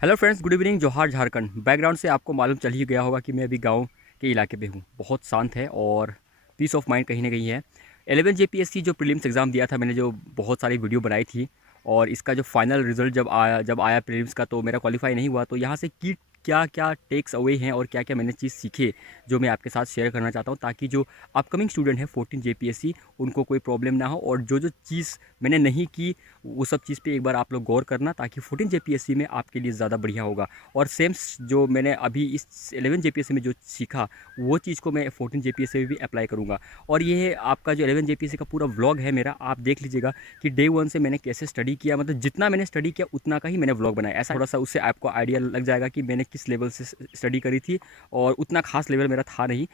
Hello friends, good evening. जोहार Jharkhand. Background से आपको मालूम चल ही गया होगा कि मैं अभी गांव के इलाके पे हूँ। बहुत शांत है और पीस ऑफ माइंड कहीं ना कहीं है। 11 जेपीएससी जो प्रीलिम्स एग्ज़ाम दिया था मैंने, जो बहुत सारी वीडियो बनाई थी, और इसका जो फाइनल रिजल्ट जब आया प्रीलिम्स का, तो मेरा क्वालिफाई नहीं हुआ। तो यहाँ से की क्या क्या टेक्स अवे हैं और क्या क्या मैंने चीज़ सीखे, जो मैं आपके साथ शेयर करना चाहता हूँ, ताकि जो अपकमिंग स्टूडेंट है 14 जेपीएससी, उनको कोई प्रॉब्लम ना हो। और जो जो चीज़ मैंने नहीं की, वो सब चीज़ पे एक बार आप लोग गौर करना, ताकि 14 जेपीएससी में आपके लिए ज़्यादा बढ़िया होगा। और सेम जो मैंने अभी इस 11 जेपीएससी में जो सीखा, वो चीज़ को मैं 14 जेपीएससी में भी अप्लाई करूँगा। और ये आपका जो 11 जेपीएससी का पूरा व्लॉग है मेरा, आप देख लीजिएगा कि डे 1 से मैंने कैसे स्टडी किया। मतलब जितना मैंने स्टडी किया उतना का ही मैंने व्लॉग बनाया। ऐसा थोड़ा सा उससे आपको आइडिया लग जाएगा कि मैंने किस लेवल से स्टडी करी थी, और उतना खास लेवल मेरा था नहीं।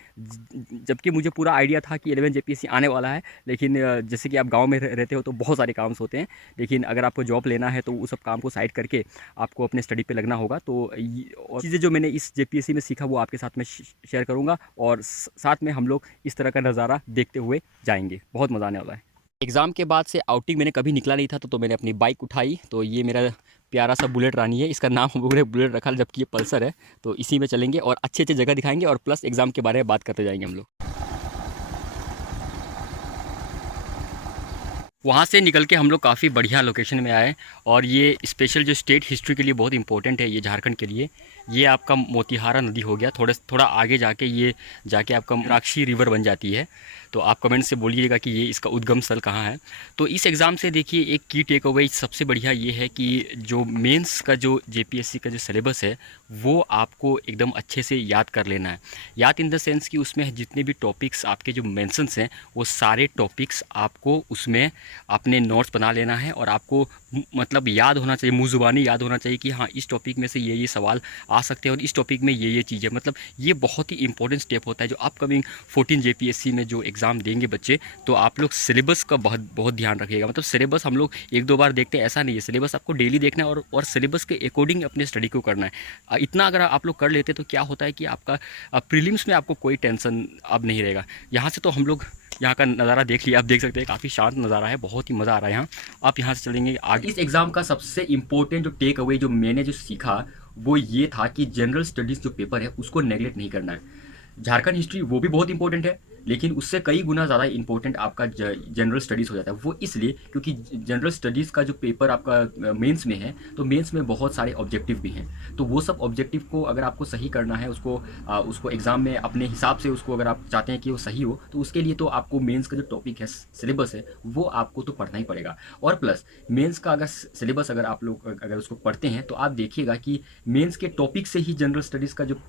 जबकि मुझे पूरा आइडिया था कि 11 जेपीएससी आने वाला है। लेकिन जैसे कि आप गाँव में रहते हो तो बहुत सारे काम होते हैं, लेकिन अगर आपको जॉब लेना है तो उस सब काम को साइड करके आपको अपने स्टडी पे लगना होगा। तो और चीज़ें जो मैंने इस जेपीएससी में सीखा, वो आपके साथ में शेयर करूँगा, और साथ में हम लोग इस तरह का नज़ारा देखते हुए जाएंगे। बहुत मज़ा आने वाला है। एग्ज़ाम के बाद से आउटिंग मैंने कभी निकला नहीं था, तो मैंने अपनी बाइक उठाई। तो ये मेरा प्यारा सा बुलेट रानी है, इसका नाम हम लोगों ने बुलेट रखा, जबकि ये पल्सर है। तो इसी में चलेंगे और अच्छे अच्छे जगह दिखाएंगे, और प्लस एग्ज़ाम के बारे में बात करते जाएंगे हम लोग। वहाँ से निकल के हम लोग काफ़ी बढ़िया लोकेशन में आए। और ये स्पेशल जो स्टेट हिस्ट्री के लिए बहुत इंपॉर्टेंट है, ये झारखंड के लिए, ये आपका मोतीहारा नदी हो गया। थोड़ा आगे जाके ये जाके आपका मराक्षी रिवर बन जाती है। तो आप कमेंट से बोलिएगा कि ये इसका उद्गम स्थल कहाँ है। तो इस एग्ज़ाम से देखिए, एक की टेक अवे सबसे बढ़िया ये है कि जो मेंस का जो जेपीएससी का जो सिलेबस है, वो आपको एकदम अच्छे से याद कर लेना है। याद इन द सेंस कि उसमें जितने भी टॉपिक्स आपके जो मेंशंस हैं, वो सारे टॉपिक्स आपको उसमें अपने नोट्स बना लेना है। और आपको मतलब याद होना चाहिए, मुँह ज़ुबानी याद होना चाहिए कि हाँ, इस टॉपिक में से ये सवाल आ सकते हैं और इस टॉपिक में ये चीज़ है। मतलब ये बहुत ही इंपॉर्टेंट स्टेप होता है जो अपकमिंग 14 जेपीएससी में जो एग्ज़ाम देंगे बच्चे। तो आप लोग सिलेबस का बहुत बहुत ध्यान रखिएगा। मतलब सिलेबस हम लोग एक दो बार देखते हैं, ऐसा नहीं है। सिलेबस आपको डेली देखना है, और सिलेबस के अकॉर्डिंग अपने स्टडी को करना है। इतना अगर आप लोग कर लेते तो क्या होता है कि आपका प्रीलिम्स में आपको कोई टेंशन अब नहीं रहेगा। यहाँ से तो हम लोग यहाँ का नज़ारा देख लिया, आप देख सकते हैं, काफ़ी शांत नज़ारा है, बहुत ही मज़ा आ रहा है यहाँ। आप यहाँ से चलेंगे आगे। इस एग्ज़ाम का सबसे इम्पोर्टेंट जो टेक अवे जो मैंने जो सीखा, वो ये था कि जनरल स्टडीज़ जो पेपर है उसको नेगलेक्ट नहीं करना है। झारखंड हिस्ट्री वो भी बहुत इंपॉर्टेंट है, लेकिन उससे कई गुना ज़्यादा इंपॉर्टेंट आपका जनरल स्टडीज़ हो जाता है। वो इसलिए क्योंकि जनरल स्टडीज़ का जो पेपर आपका मेंस में है, तो मेंस में बहुत सारे ऑब्जेक्टिव भी हैं। तो वो सब ऑब्जेक्टिव को अगर आपको सही करना है, उसको एग्ज़ाम में अपने हिसाब से उसको अगर आप चाहते हैं कि वो सही हो, तो उसके लिए तो आपको मेंस का जो टॉपिक है, सिलेबस है, वो आपको तो पढ़ना ही पड़ेगा। और प्लस मेंस का अगर सिलेबस अगर आप लोग अगर उसको पढ़ते हैं, तो आप देखिएगा कि मेंस के टॉपिक से ही जनरल स्टडीज़ का जो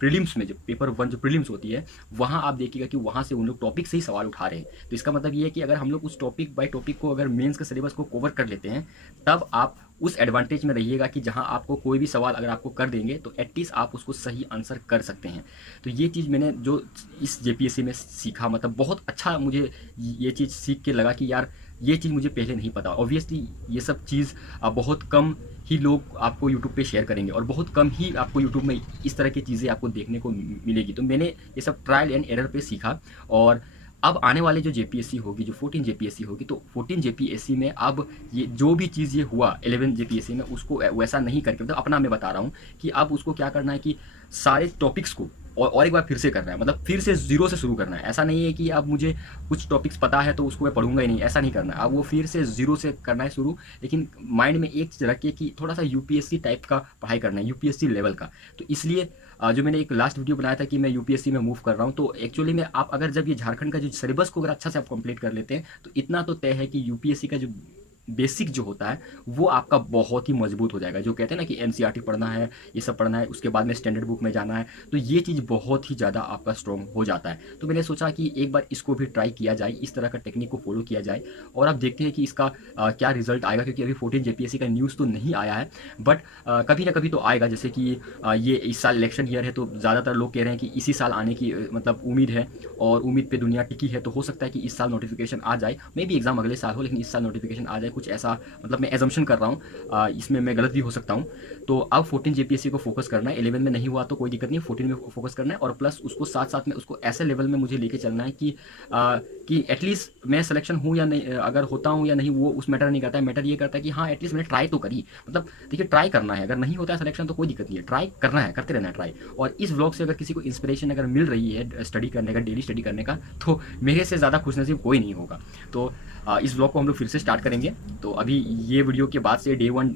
प्रीलिम्स में, जो पेपर 1 जो प्रीलिम्स होती है, वहाँ आप देखिएगा कि वहाँ से उन लोग टॉपिक से ही सवाल उठा रहे हैं। तो इसका मतलब ये है कि अगर हम लोग उस टॉपिक बाय टॉपिक को अगर मेंस के सिलेबस को कवर कर लेते हैं, तब आप उस एडवांटेज में रहिएगा कि जहाँ आपको कोई भी सवाल अगर आपको कर देंगे, तो एटलीस्ट आप उसको सही आंसर कर सकते हैं। तो ये चीज़ मैंने जो इस जेपीएससी में सीखा, मतलब बहुत अच्छा मुझे ये चीज़ सीख के लगा कि यार, ये चीज़ मुझे पहले नहीं पता। ऑब्वियसली ये सब चीज़ बहुत कम ही लोग आपको यूट्यूब पे शेयर करेंगे, और बहुत कम ही आपको यूट्यूब में इस तरह की चीज़ें आपको देखने को मिलेगी। तो मैंने ये सब ट्रायल एंड एरर पे सीखा। और अब आने वाले जो जेपीएससी होगी, जो 14 जेपीएससी होगी, तो 14 जेपीएससी में अब ये जो भी चीज़ ये हुआ 11 जेपीएससी में, उसको वैसा नहीं करके, मतलब अपना मैं बता रहा हूँ कि अब उसको क्या करना है कि सारे टॉपिक्स को और एक बार फिर से करना है। मतलब फिर से ज़ीरो से शुरू करना है। ऐसा नहीं है कि अब मुझे कुछ टॉपिक्स पता है तो उसको मैं पढ़ूंगा ही नहीं, ऐसा नहीं करना है। अब वो फिर से ज़ीरो से करना है शुरू, लेकिन माइंड में एक चीज़ रखिए कि थोड़ा सा यूपीएससी टाइप का पढ़ाई करना है, यूपीएससी लेवल का। तो इसलिए जो मैंने एक लास्ट वीडियो बनाया था कि मैं यूपीएससी में मूव कर रहा हूँ, तो एक्चुअली में आप अगर जब ये झारखंड का जो सिलेबस को अगर अच्छा से आप कंप्लीट कर लेते हैं, तो इतना तो तय है कि यूपीएससी का जो बेसिक जो होता है, वो आपका बहुत ही मजबूत हो जाएगा। जो कहते हैं ना कि एनसीईआरटी पढ़ना है, ये सब पढ़ना है, उसके बाद में स्टैंडर्ड बुक में जाना है, तो ये चीज़ बहुत ही ज़्यादा आपका स्ट्रॉन्ग हो जाता है। तो मैंने सोचा कि एक बार इसको भी ट्राई किया जाए, इस तरह का टेक्निक को फॉलो किया जाए, और आप देखते हैं कि इसका क्या रिजल्ट आएगा। क्योंकि अभी 14 जेपीएससी का न्यूज़ तो नहीं आया है, बट कभी ना कभी तो आएगा। जैसे कि ये इस साल इलेक्शन ईयर है, तो ज़्यादातर लोग कह रहे हैं कि इसी साल आने की मतलब उम्मीद है, और उम्मीद पे दुनिया टिकी है। तो हो सकता है कि इस साल नोटिफिकेशन आ जाए, मे बी एग्जाम अगले साल हो, लेकिन इस साल नोटिफिकेशन आ जाए। कुछ ऐसा, मतलब मैं एजम्पशन कर रहा हूँ, इसमें मैं गलत भी हो सकता हूँ। तो अब 14 जेपीएससी को फोकस करना है, 11 में नहीं हुआ तो कोई दिक्कत नहीं, 14 में फोकस करना है, और प्लस उसको साथ साथ में उसको ऐसे लेवल में मुझे लेके चलना है कि एटलीस्ट मैं सिलेक्शन हूँ या नहीं, अगर होता हूँ या नहीं वो उस मैटर नहीं करता है। मैटर ये करता है कि हाँ एटलीस्ट मैंने ट्राई तो करी, मतलब देखिए ट्राई करना है, अगर नहीं होता है सिलेक्शन तो कोई दिक्कत नहीं है, ट्राई करना है, करते रहना है ट्राई। और इस व्लॉग से अगर किसी को इंस्पिरेशन अगर मिल रही है स्टडी करने का, डेली स्टडी करने का, तो मेरे से ज़्यादा खुशनसीब कोई नहीं होगा। तो इस व्लॉग को हम लोग फिर से स्टार्ट करेंगे। तो अभी ये वीडियो के बाद से डे 1,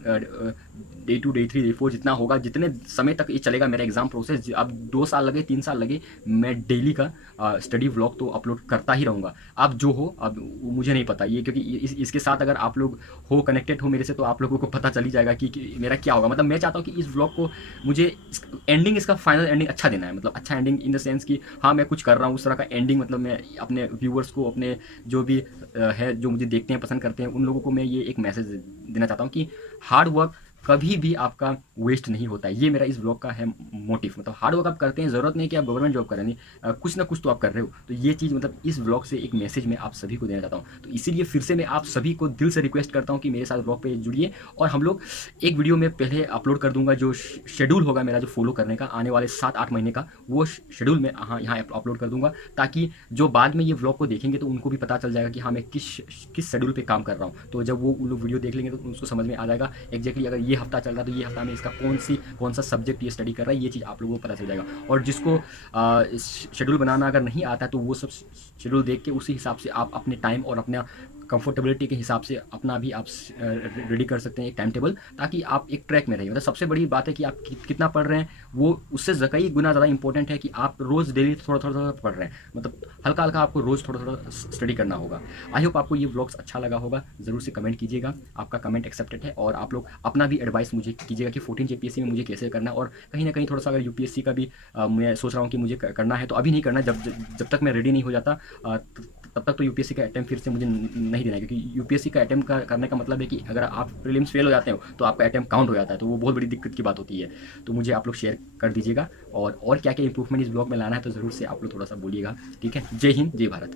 डे 2, डे 3, डे 4 जितना होगा, जितने समय तक ये चलेगा मेरा एग्जाम प्रोसेस, अब 2 साल लगे 3 साल लगे, मैं डेली का स्टडी व्लॉग तो अपलोड करता ही रहूँगा। अब जो हो, अब मुझे नहीं पता ये, क्योंकि इसके साथ अगर आप लोग हो कनेक्टेड हो मेरे से, तो आप लोगों को पता चल ही जाएगा कि मेरा क्या होगा। मतलब मैं चाहता हूँ कि इस व्लॉग को मुझे एंडिंग, इसका फाइनल एंडिंग अच्छा देना है, मतलब अच्छा एंडिंग इन द सेंस कि हाँ मैं कुछ कर रहा हूँ उस तरह का एंडिंग, मतलब मैं अपने व्यूअर्स को, अपने जो भी है जो मुझे देखते हैं पसंद करते हैं उन लोगों को मैं ये एक मैसेज देना चाहता हूँ कि हार्ड वर्क कभी भी आपका वेस्ट नहीं होता है। ये मेरा इस ब्लॉग का है मोटिव, मतलब हार्ड वर्क आप करते हैं, ज़रूरत नहीं कि आप गवर्नमेंट जॉब करें, नहीं कुछ ना कुछ तो आप कर रहे हो। तो ये चीज़ मतलब इस ब्लॉग से एक मैसेज मैं आप सभी को देना चाहता हूँ। तो इसीलिए फिर से मैं आप सभी को दिल से रिक्वेस्ट करता हूँ कि मेरे साथ ब्लॉग पे जुड़िए, और हम लोग एक वीडियो में पहले अपलोड कर दूंगा, जो शेड्यूल होगा मेरा जो फॉलो करने का आने वाले 7-8 महीने का, वो शेड्यूल मैं यहाँ अपलोड कर दूंगा, ताकि जो बाद में ये व्लॉग को देखेंगे तो उनको भी पता चल जाएगा कि हाँ मैं किस शेड्यूल पे काम कर रहा हूँ। तो जब वो उन लोग वीडियो देख लेंगे तो उनको समझ में आ जाएगा एग्जैक्टली, अगर ये हफ्ता चल रहा है तो ये हफ्ता में इसका कौन सा सब्जेक्ट ये स्टडी कर रहा है, ये चीज़ आप लोगों को पता चल जाएगा। और जिसको शेड्यूल बनाना अगर नहीं आता है तो वो सब शेड्यूल देख के उसी हिसाब से आप अपने टाइम और अपना कंफर्टेबिलिटी के हिसाब से अपना भी आप रेडी कर सकते हैं एक टाइम टेबल, ताकि आप एक ट्रैक में रहिए। मतलब सबसे बड़ी बात है कि आप कितना पढ़ रहे हैं, वो उससे कई गुना ज़्यादा इंपॉर्टेंट है कि आप रोज़ डेली थोड़ा थोड़ा पढ़ रहे हैं, मतलब हल्का हल्का आपको रोज़ थोड़ा थोड़ा स्टडी करना होगा। आई होप आपको ये व्लॉग्स अच्छा लगा होगा, ज़रूर से कमेंट कीजिएगा, आपका कमेंट एक्सेप्टेड है। और आप लोग अपना भी एडवाइस मुझे कीजिएगा कि 14 जेपीएससी में मुझे कैसे करना है, और कहीं ना कहीं थोड़ा सा अगर यूपीएससी का भी मैं सोच रहा हूँ कि मुझे करना है, तो अभी नहीं करना, जब तक मैं रेडी नहीं हो जाता तब तक तो यूपीएससी का अटेम्प्ट फिर से मुझे नहीं देना है, क्योंकि यूपीएससी का अटेम्प्ट करने का मतलब है कि अगर आप प्रीलिम्स फेल हो जाते हो तो आपका अटेम्प्ट काउंट हो जाता है, तो वो बहुत बड़ी दिक्कत की बात होती है। तो मुझे आप लोग शेयर कर दीजिएगा, और क्या क्या इंप्रूवमेंट इस ब्लॉग में लाना है तो ज़रूर से आप लोग थोड़ा सा बोलिएगा। ठीक है, जय हिंद, जय भारत।